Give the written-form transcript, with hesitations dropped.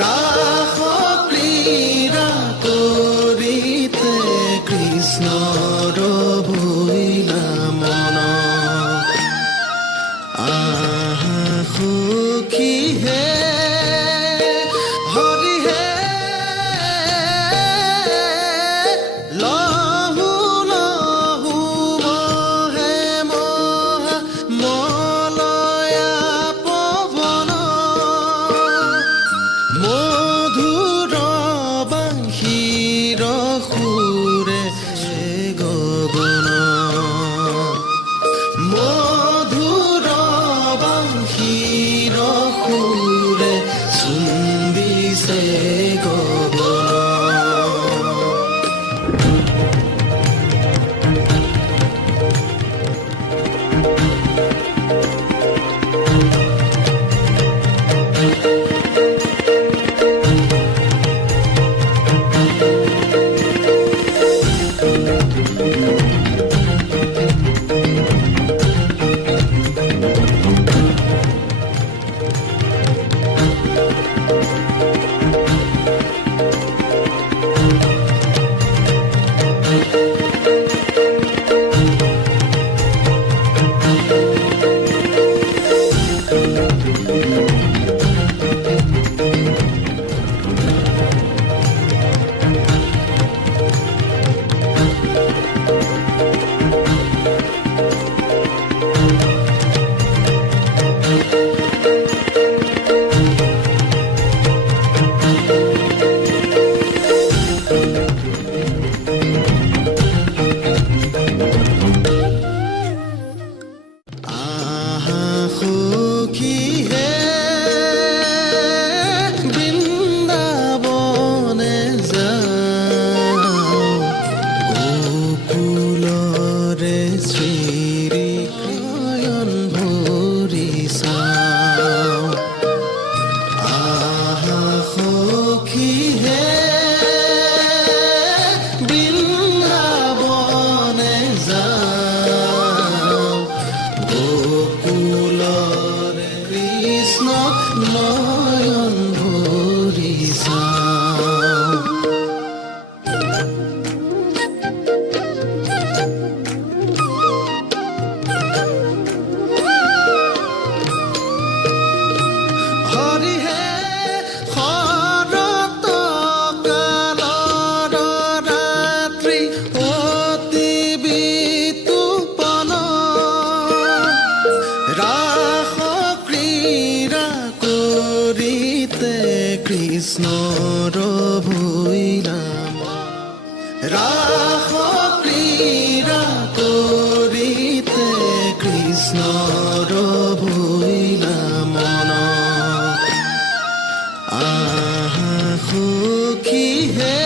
ৰাস ক্ৰীড়া কৰিতে কৃষ্ণৰ ভৈলা মন আহা সখী হে হৰি হে লহু লহু মহে মহা মলয়া পৱন মধুৰ বাঁশীৰ সুৰে গগন মধুৰ বাঁশীৰ সুৰে চুম্বিছে গগন সখী হে বৃন্দাবনে যাওঁ গোকুলৰে শ্ৰীকৃষ্ণ ভৰি চাওঁ আহা সখী হে বৃন্দাবনে যাওঁ গোকুলৰে কৃষ্ণ নয়ন ভৰি চাওঁ হৰি হে শৰৎ কালৰ ৰাত্ৰি অতি বিতুপন ৰাস ক্ৰীড়া কৰিতে কৃষ্ণৰ ভৈলা ৰাস ক্ৰীড়া কৰিতে কৃষ্ণৰ ভৈলা মন আহা সখী হে